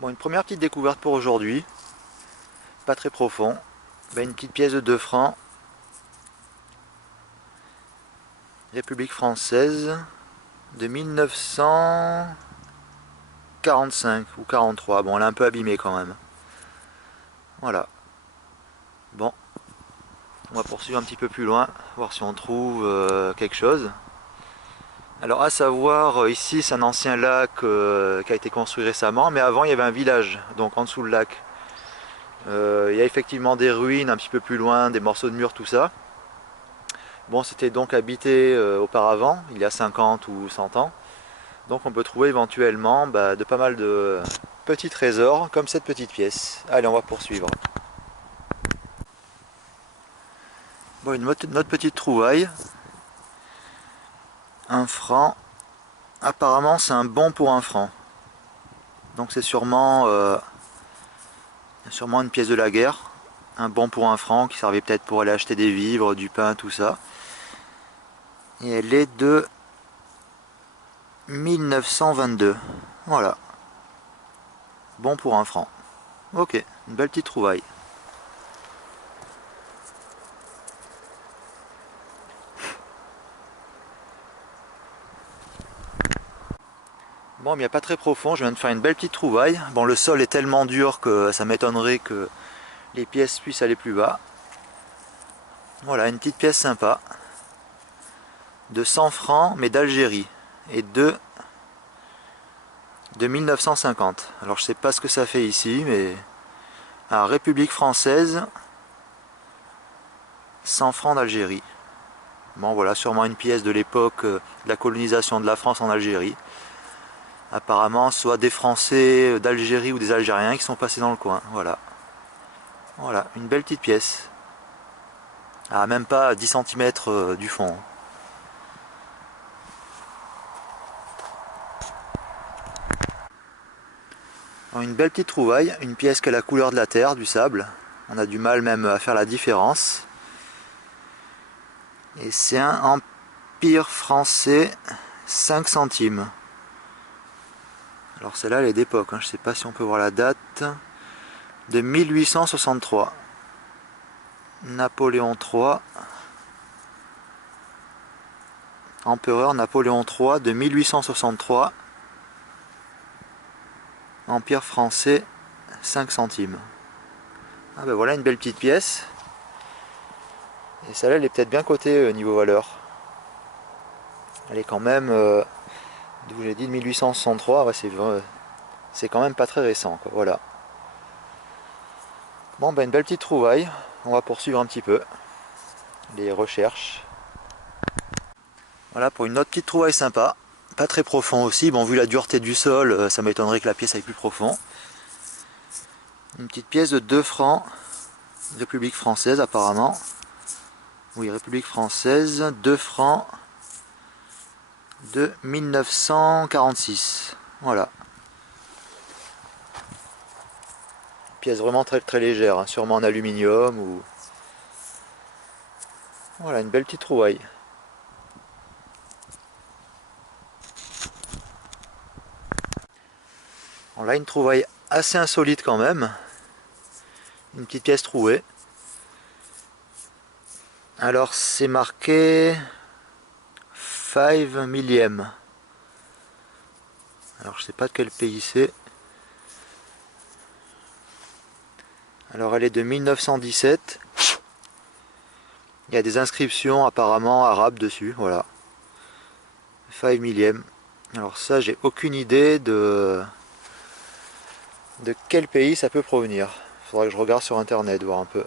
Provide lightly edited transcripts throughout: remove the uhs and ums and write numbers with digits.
Bon, une première petite découverte pour aujourd'hui, pas très profond. Ben, une petite pièce de 2 francs, République française, de 1945 ou 43. Bon, elle est un peu abîmée quand même. Voilà. Bon, on va poursuivre un petit peu plus loin, voir si on trouve quelque chose. Alors, à savoir, ici c'est un ancien lac qui a été construit récemment, mais avant il y avait un village, donc en dessous le lac. Il y a effectivement des ruines un petit peu plus loin, des morceaux de murs, tout ça. Bon, c'était donc habité auparavant, il y a 50 ou 100 ans. Donc on peut trouver éventuellement de pas mal de petits trésors, comme cette petite pièce. Allez, on va poursuivre. Bon, notre petite trouvaille. 1 franc. Apparemment, c'est un bon pour 1 franc. Donc c'est sûrement une pièce de la guerre. Un bon pour 1 franc qui servait peut-être pour aller acheter des vivres, du pain, tout ça. Et elle est de 1922. Voilà. Bon pour 1 franc. Ok, une belle petite trouvaille. Bon, mais il n'y a pas très profond, je viens de faire une belle petite trouvaille. Bon, le sol est tellement dur que ça m'étonnerait que les pièces puissent aller plus bas. Voilà, une petite pièce sympa. De 100 francs, mais d'Algérie. Et de 1950. Alors, je sais pas ce que ça fait ici, mais... Ah, République française, 100 francs d'Algérie. Bon, voilà, sûrement une pièce de l'époque de la colonisation de la France en Algérie. Apparemment, soit des Français d'Algérie ou des Algériens qui sont passés dans le coin. Voilà. Voilà, une belle petite pièce. Ah, même pas 10 cm du fond. Alors, une belle petite trouvaille, une pièce qui a la couleur de la terre, du sable. On a du mal même à faire la différence. Et c'est un empire français 5 centimes. Alors celle-là elle est d'époque, je ne sais pas si on peut voir la date. De 1863. Napoléon III. Empereur Napoléon III de 1863. Empire français 5 centimes. Ah ben voilà une belle petite pièce. Et celle-là elle est peut-être bien cotée niveau valeur. Elle est quand même, d'où j'ai dit de 1863, ouais, c'est quand même pas très récent, quoi. Voilà. Bon ben une belle petite trouvaille. On va poursuivre un petit peu les recherches. Voilà pour une autre petite trouvaille sympa. Pas très profond aussi. Bon, vu la dureté du sol, ça m'étonnerait que la pièce aille plus profond. Une petite pièce de 2 francs. République française apparemment. Oui, République française. 2 francs de 1946. Voilà. Pièce vraiment très très légère. Hein, sûrement en aluminium ou... Voilà, une belle petite trouvaille. On a une trouvaille assez insolite quand même. Une petite pièce trouvée. Alors c'est marqué 5 millième. Alors je sais pas de quel pays c'est. Alors elle est de 1917. Il y a des inscriptions apparemment arabes dessus, voilà. 5 millième. Alors ça j'ai aucune idée de quel pays ça peut provenir. Faudra que je regarde sur internet, voir un peu.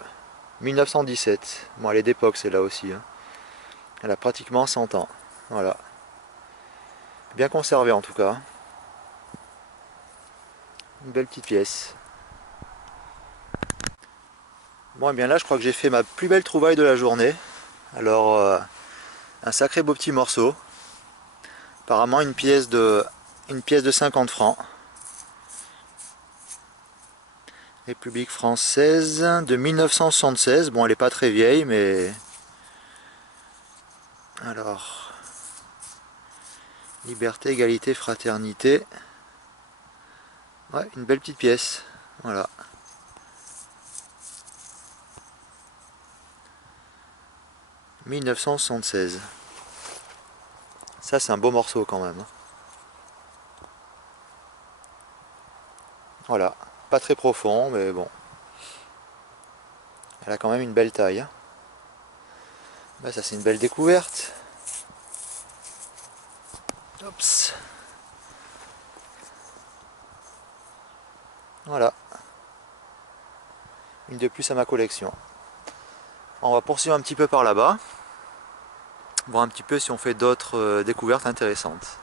1917. Bon, elle est d'époque celle-là aussi. Hein. Elle a pratiquement 100 ans. Voilà. Bien conservée en tout cas. Une belle petite pièce. Bon, et bien là je crois que j'ai fait ma plus belle trouvaille de la journée. Alors, un sacré beau petit morceau. Apparemment une pièce de 50 francs. République française de 1976. Bon, elle n'est pas très vieille, mais... Alors... Liberté, égalité, fraternité. Ouais, une belle petite pièce. Voilà. « 1976 ». Ça, c'est un beau morceau quand même. Voilà. Pas très profond, mais bon. Elle a quand même une belle taille. Bah, ça, c'est une belle découverte. Oups. Voilà. Une de plus à ma collection. On va poursuivre un petit peu par là-bas. Voir un petit peu si on fait d'autres découvertes intéressantes.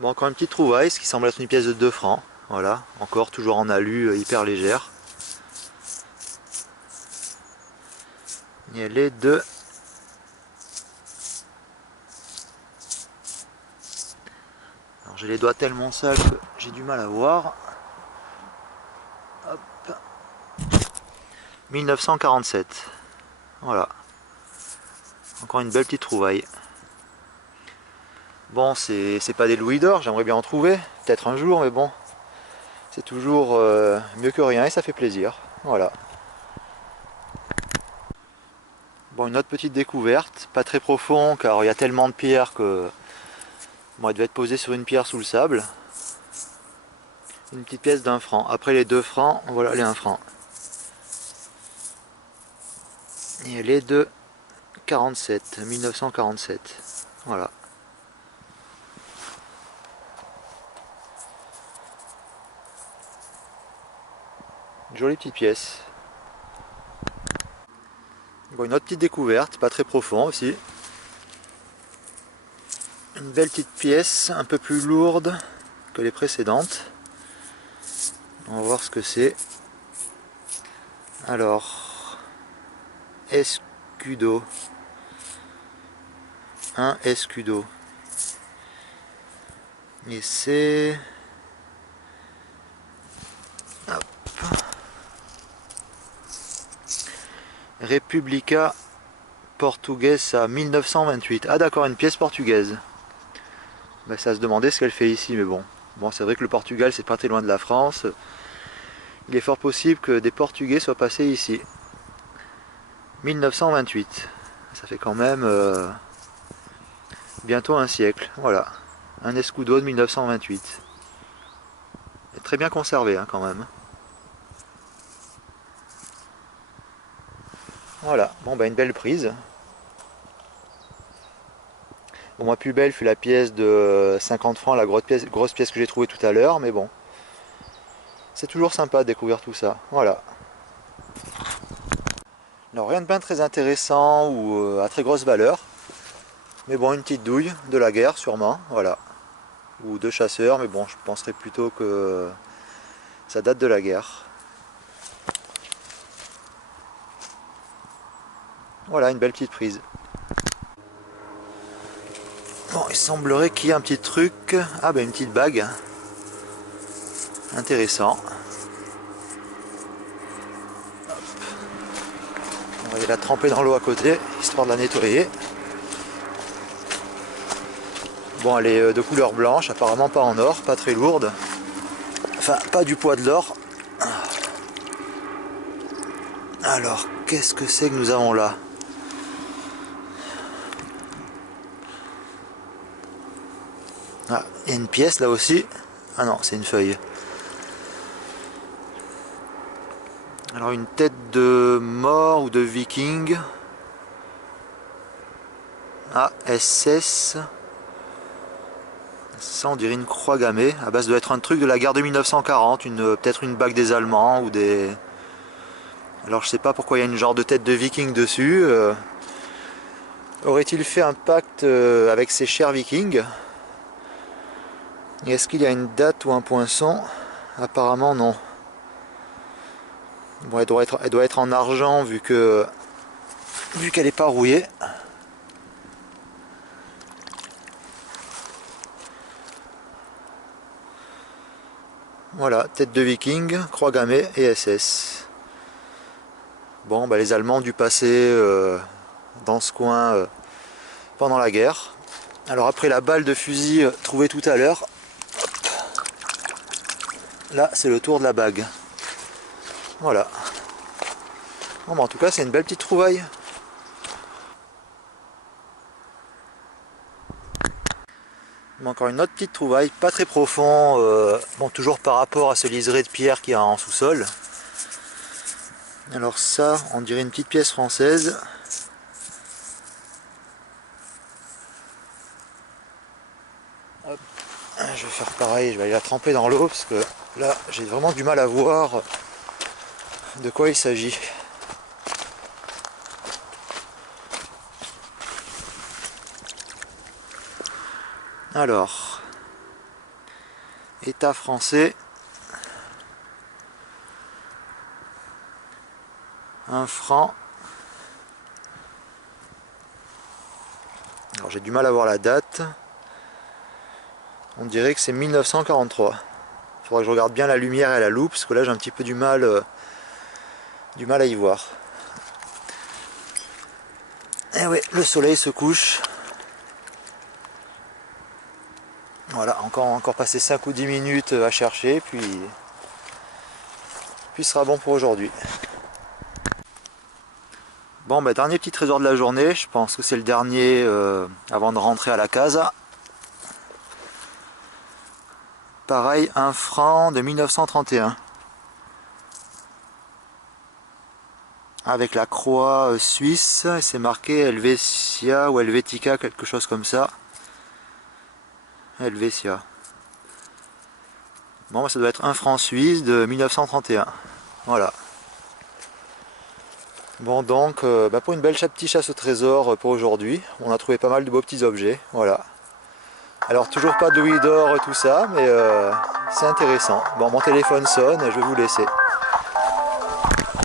Bon, encore une petite trouvaille, ce qui semble être une pièce de 2 francs. Voilà, encore toujours en alu, hyper légère. Et elle est de... Alors j'ai les doigts tellement sales que j'ai du mal à voir. Hop. 1947. Voilà. Encore une belle petite trouvaille. Bon, c'est pas des louis d'or, j'aimerais bien en trouver, peut-être un jour, mais bon, c'est toujours mieux que rien et ça fait plaisir. Voilà. Bon, une autre petite découverte, pas très profond car il y a tellement de pierres que bon, elle devait être posée sur une pierre sous le sable. Une petite pièce d'1 franc. Après les 2 francs, voilà les 1 franc. Et elle est de 47, 1947. Voilà. Jolie petite pièce. Bon, une autre petite découverte, pas très profond aussi. Une belle petite pièce, un peu plus lourde que les précédentes. On va voir ce que c'est. Alors, escudo. Un escudo. Et c'est... República Portuguesa 1928. Ah d'accord, une pièce portugaise. Ben, ça se demandait ce qu'elle fait ici, mais bon. Bon, c'est vrai que le Portugal, c'est pas très loin de la France. Il est fort possible que des Portugais soient passés ici. 1928. Ça fait quand même bientôt un siècle. Voilà. Un escudo de 1928. Et très bien conservé hein, quand même. Voilà. Bon, ben une belle prise. Bon, ma plus belle fut la pièce de 50 francs, la grosse pièce que j'ai trouvée tout à l'heure, mais bon. C'est toujours sympa de découvrir tout ça. Voilà. Alors rien de bien très intéressant ou à très grosse valeur. Mais bon, une petite douille de la guerre sûrement, voilà. Ou de chasseurs, mais bon, je penserais plutôt que ça date de la guerre. Voilà, une belle petite prise. Bon, il semblerait qu'il y ait un petit truc. Ah ben une petite bague. Intéressant. Hop. On va aller la tremper dans l'eau à côté, histoire de la nettoyer. Bon, elle est de couleur blanche, apparemment pas en or, pas très lourde. Enfin, pas du poids de l'or. Alors, qu'est-ce que c'est que nous avons là? Ah, il y a une pièce là aussi. Ah non, c'est une feuille. Alors une tête de mort ou de viking. Ah, SS. Ça on dirait une croix gammée. Ah bah ça doit être un truc de la guerre de 1940, peut-être une bague des Allemands ou des... Alors je sais pas pourquoi il y a une genre de tête de viking dessus. Aurait-il fait un pacte avec ses chers vikings? Est-ce qu'il y a une date ou un poinçon? Apparemment non. Bon, elle doit être en argent vu qu'elle n'est pas rouillée. Voilà, tête de viking, croix gammée et SS. Bon, bah, les Allemands ont dû passer dans ce coin pendant la guerre. Alors après la balle de fusil trouvée tout à l'heure, Là, c'est le tour de la bague. Voilà. Bon, bah, en tout cas, c'est une belle petite trouvaille. Bon, encore une autre petite trouvaille, pas très profond. Bon, toujours par rapport à ce liseré de pierre qu'il y a en sous-sol. Alors ça, on dirait une petite pièce française. Hop. Je vais faire pareil, je vais aller la tremper dans l'eau parce que là, j'ai vraiment du mal à voir de quoi il s'agit. Alors, État français, 1 franc. Alors j'ai du mal à voir la date. On dirait que c'est 1943. Il faudra que je regarde bien la lumière et la loupe, parce que là j'ai un petit peu du mal à y voir. Et ouais, le soleil se couche. Voilà, encore passer 5 ou 10 minutes à chercher, puis ce sera bon pour aujourd'hui. Bon, bah, dernier petit trésor de la journée, je pense que c'est le dernier avant de rentrer à la casa. Pareil, 1 franc de 1931. Avec la croix suisse, c'est marqué Helvetia ou Helvetica, quelque chose comme ça. Helvetia. Bon, ça doit être 1 franc suisse de 1931. Voilà. Bon, donc, pour une belle petite chasse au trésor pour aujourd'hui, on a trouvé pas mal de beaux petits objets. Voilà. Alors, toujours pas de louis d'or, tout ça, mais c'est intéressant. Bon, mon téléphone sonne, je vais vous laisser.